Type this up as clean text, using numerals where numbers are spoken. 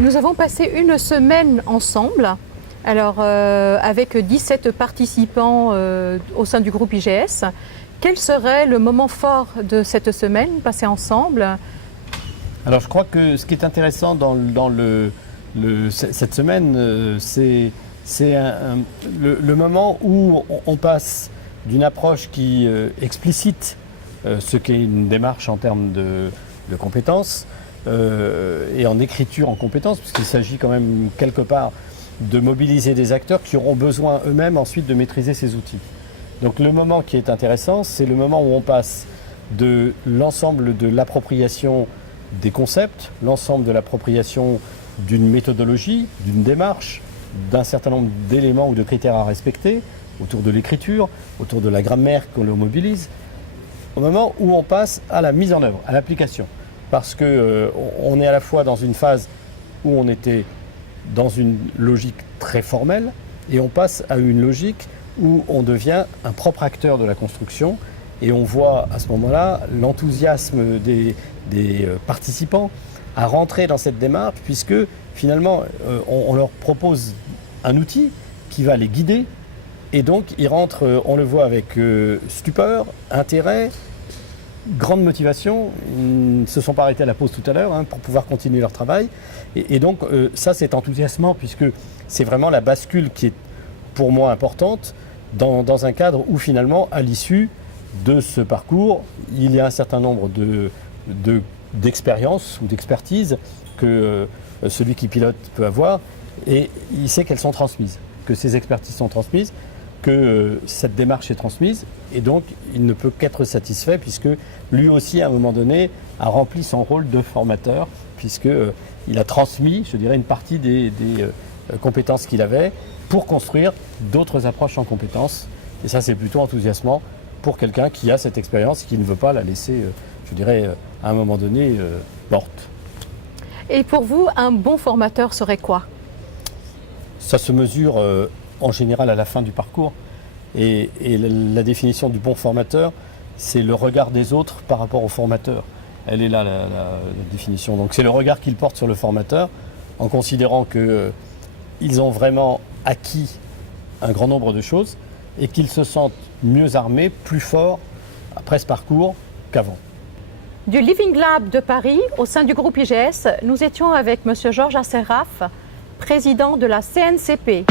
Nous avons passé une semaine ensemble, alors avec 17 participants au sein du groupe IGS. Quel serait le moment fort de cette semaine passée ensemble? Alors je crois que ce qui est intéressant dans cette semaine, c'est le moment où on passe d'une approche qui explicite ce qu'est une démarche en termes de compétences et en écriture en compétences, puisqu'il s'agit quand même quelque part de mobiliser des acteurs qui auront besoin eux-mêmes ensuite de maîtriser ces outils. Donc le moment qui est intéressant, c'est le moment où on passe de l'ensemble de l'appropriation des concepts, l'ensemble de l'appropriation d'une méthodologie, d'une démarche, d'un certain nombre d'éléments ou de critères à respecter, autour de l'écriture, autour de la grammaire qu'on le mobilise, au moment où on passe à la mise en œuvre, à l'application. Parce qu'on est à la fois dans une phase où on était dans une logique très formelle et on passe à une logique où on devient un propre acteur de la construction et on voit à ce moment-là l'enthousiasme des participants à rentrer dans cette démarche puisque finalement on leur propose un outil qui va les guider et donc ils rentrent, on le voit avec stupeur, intérêt, grande motivation. Ils ne se sont pas arrêtés à la pause tout à l'heure pour pouvoir continuer leur travail et donc ça c'est enthousiasmant puisque c'est vraiment la bascule qui est pour moi importante dans un cadre où finalement à l'issue de ce parcours il y a un certain nombre d'expériences ou d'expertises que celui qui pilote peut avoir et il sait qu'elles sont transmises, que ces expertises sont transmises, que cette démarche est transmise et donc il ne peut qu'être satisfait puisque lui aussi à un moment donné a rempli son rôle de formateur puisqu'il a transmis, je dirais, une partie des compétences qu'il avait pour construire d'autres approches en compétences et ça c'est plutôt enthousiasmant pour quelqu'un qui a cette expérience et qui ne veut pas la laisser, je dirais, à un moment donné, morte. Et pour vous, un bon formateur serait quoi? Ça se mesure en général à la fin du parcours. Et la définition du bon formateur, c'est le regard des autres par rapport au formateur. Elle est là, la définition. Donc c'est le regard qu'ils portent sur le formateur, en considérant qu'ils ont vraiment acquis un grand nombre de choses et qu'ils se sentent mieux armés, plus forts après ce parcours qu'avant. Du Living Lab de Paris, au sein du groupe IGS, nous étions avec M. Georges Asseraf, président de la CNCP.